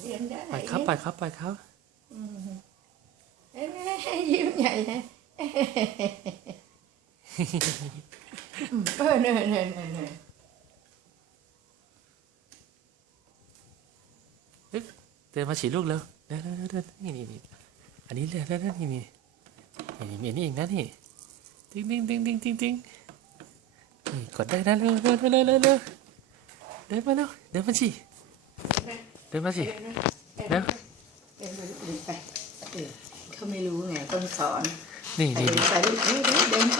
เลี้ยงได้ปล่อยเขาปล่อยเขาปล่อยเขาอืมเอ้ยยิ้มใหญ่นะอืมเออเนยเนยเนยเนยเดินมาฉีลูกเร็วเดินเดินเดินนี่นี่นี่อันนี้เลยเดินเดินนี่นี่นี่นี่มีอันนี้อีกนะนี่ติ๊งติ๊งติ๊งติ๊งติ๊งติ๊งนี่กดได้นะเร็วเร็วเร็วเร็วเร็วเดินมาเร็วเดินมาฉีเดินมาฉีเดินเดินเดินไปเออเขาไม่รู้ไงต้องสอนนี่เดินี่นนี่ไปลูกเดินเดินไป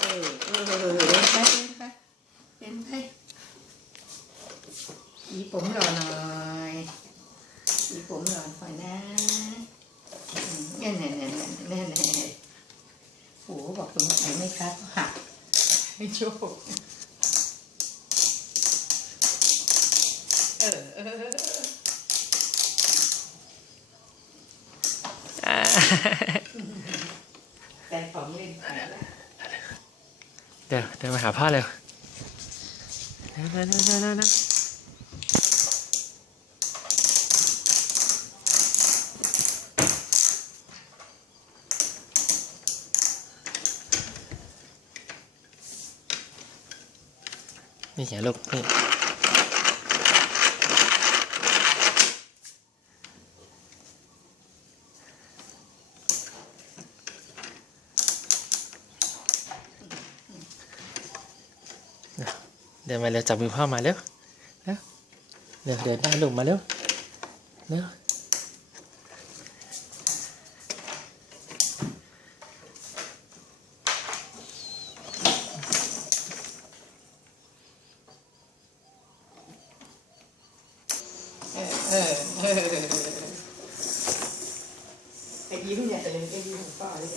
เออเออเออเดินไปเดินไปเดินไปหยีผมหล่อหน่อยหยีผมหล่อหน่อยนะอืมเนี่ยเนี่ยเนี่ยเนี่ยเนี่ยเนี่ยโอ้โหบอกตรงไหนไม่คัดหักให้โชคเออเออเออ อ่า แต่ของเล่นไปแล้วเดี๋ยวเดินมาหาพ่อเร็วเร็วเร็วเร็วเร็วเร็วเร็วนี่อย่าลูกนี่ เดินมาเร็วจับมือพ่อมาเร็วเร็วเดินได้ลูกมาเร็วเร็วไอ้ยิ้มเนี่ยเลยไอ้ยิ้มของป้าเลย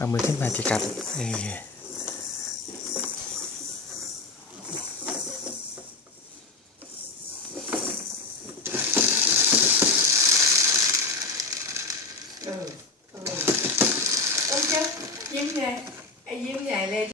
เอามือขึ้นมาจิครับเออเออเออโอ้ยเจ้ายิ้มใหญ่ไอ้ยิ้มใหญ่เลย